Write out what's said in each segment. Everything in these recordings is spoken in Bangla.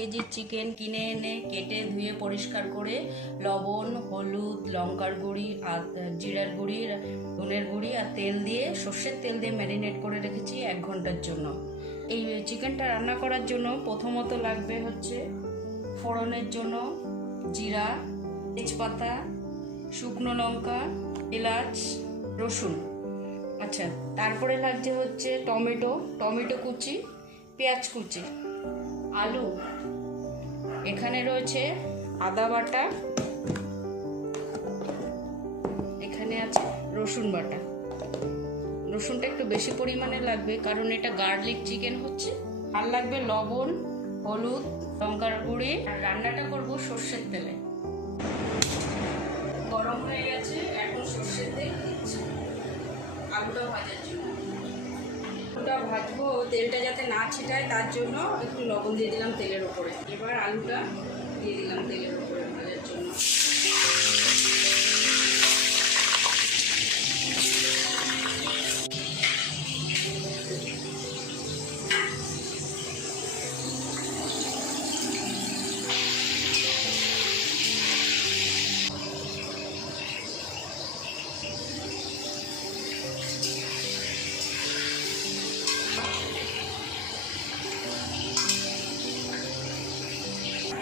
কেজি চিকেন কিনে এনে কেটে ধুয়ে পরিষ্কার করে লবণ, হলুদ, লঙ্কার গুঁড়ি আর জিরার গুঁড়ি, ধনের গুঁড়ি আর তেল দিয়ে, সর্ষের তেল দিয়ে ম্যারিনেট করে রেখেছি 1 ঘন্টার জন্য। এই চিকেনটা রান্না করার জন্য প্রথমত লাগবে হচ্ছে ফোড়নের জন্য জিরা, তেজপাতা, শুকনো লঙ্কা, এলাচ, রসুন। আচ্ছা, তারপরে লাগছে হচ্ছে টমেটো কুচি, পেঁয়াজ কুচি, আলু, এখানে রয়েছে আদা বাটা, এখানে আছে রসুন বাটা। রসুনটা একটু বেশি পরিমাণে লাগবে কারণ এটা গার্লিক চিকেন হচ্ছে। আর লাগবে লবণ, হলুদ, লঙ্কার গুঁড়ি। আর রান্নাটা করব সর্ষের তেলে। গরম হয়ে গেছে, এখন সর্ষের তেল দিচ্ছি আলুটা ভাজার জন্য। আলুটা ভাজবো, তেলটা যাতে না ছিটায় তার জন্য একটু লবণ দিয়ে দিলাম তেলের উপরে। এবার আলুটা দিয়ে দিলাম তেলের উপরে ভাজার জন্য।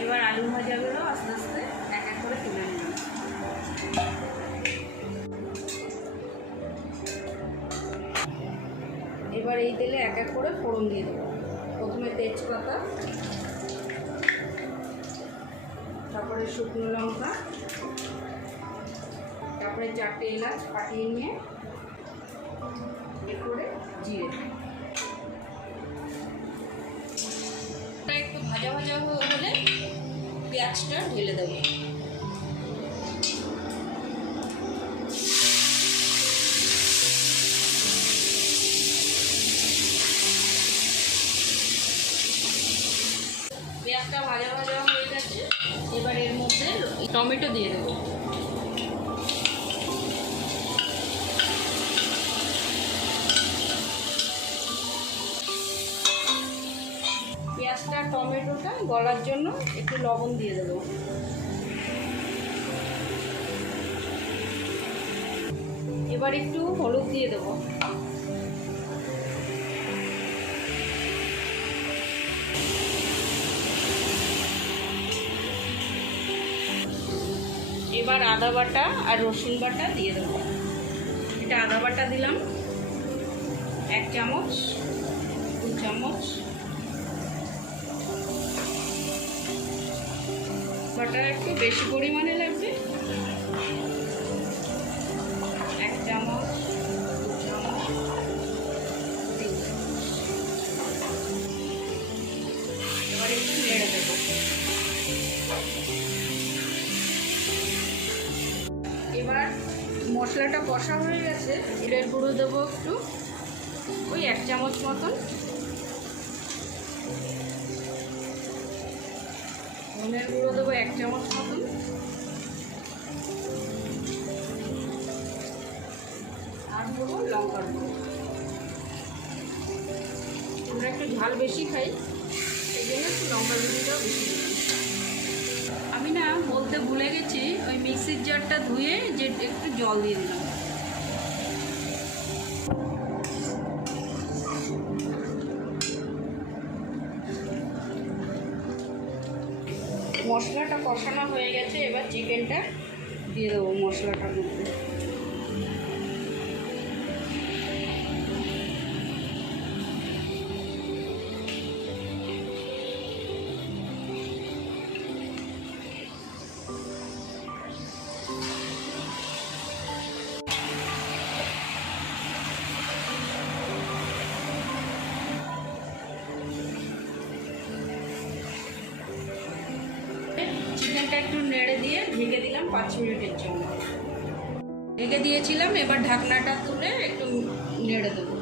এবার আলু ভাজাগুলো আস্তে আস্তে এক এক করে তুলে নিলাম। এবার এই তেলে এক এক করে ফোড়ন দিয়ে দেবো। প্রথমে তেজপাতা, তারপরে শুকনো লঙ্কা, তারপরে 4টে এলাচ ফাটিয়ে নিয়ে এরপরে জিরে। একটু ভাজা ভাজা হলে পেঁয়াজটা ঢেলে দেবো। পেঁয়াজটা ভাজা ভাজা হয়ে গেছে, এবার এর মধ্যে টমেটো দিয়ে দেবো। পেঁয়াজটা টমেটোটা গলার জন্য একটু লবণ দিয়ে দেবো। এবার একটু হলুদ দিয়ে দেবো। এবার আদা বাটা আর রসুন বাটা দিয়ে দেবো। এটা আদা বাটা দিলাম 1 চামচ, 2 চামচ। বাটা একটু বেশি পরিমাণে লাগবে, 1 চামচ, 2 চামচ, 3 চামচ। এবার একটু নেড়ে দেবো। এবার মশলাটা কষা হয়ে গেছে, জিরের গুঁড়ো দেবো একটু, ওই 1 চামচ মতন। ধনের গুঁড়ো দেবো 1 চামচ মতন। আর দেবো লঙ্কার গুঁড়ো। আমরা একটু ঝাল বেশি খাই, সেই জন্য একটু লঙ্কার গুঁড়োটাও বেশি দিলাম। আমি না বলতে ভুলে গেছি, ওই মিক্সির জারটা ধুয়ে যে একটু জল দিয়ে দিলাম। মশলাটা কষানো হয়ে গেছে, এবার চিকেনটা দিয়ে দেবো মশলাটার মধ্যে। চিকেনটা একটু নেড়ে দিয়ে ঢেকে দিলাম 5 মিনিটের জন্য। ঢেকে দিয়েছিলাম, এবার ঢাকনাটা তুলে একটু নেড়ে দেবো।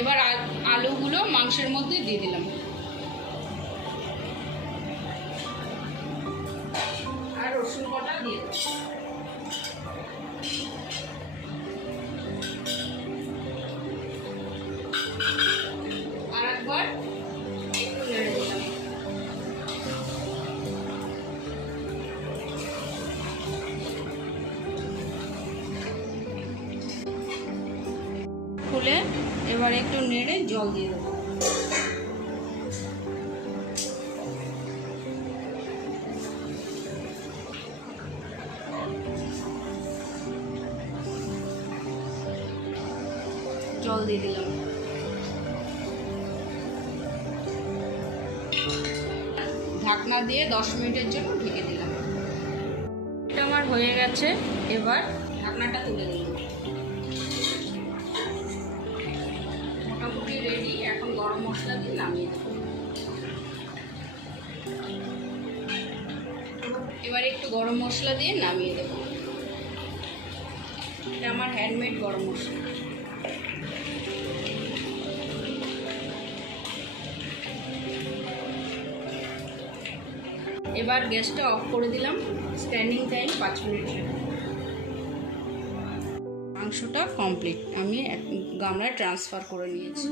এবার আলুগুলো মাংসের মধ্যে দিয়ে দিলাম। আর রসুন বাটা দিয়ে দেবো। তুলে এবার একটু নেড়ে জল দিয়ে দেবো। জল দিয়ে দিলাম। ঢাকনা দিয়ে 10 মিনিটের জন্য ঢেকে দিলাম। এটা আমার হয়ে গেছে, এবার ঢাকনাটা তুলে দিলাম। মোটামুটি রেডি। এখন গরম মশলা দিয়ে নামিয়ে দেবো। এবার একটু গরম মশলা দিয়ে নামিয়ে দেবো। এটা আমার হ্যান্ডমেড গরম মশলা। এবার গ্যাসটা অফ করে দিলাম। Standing time 5 minute. মাংসটা কমপ্লিট। আমি গামলায় ট্রান্সফার করে নিয়েছি।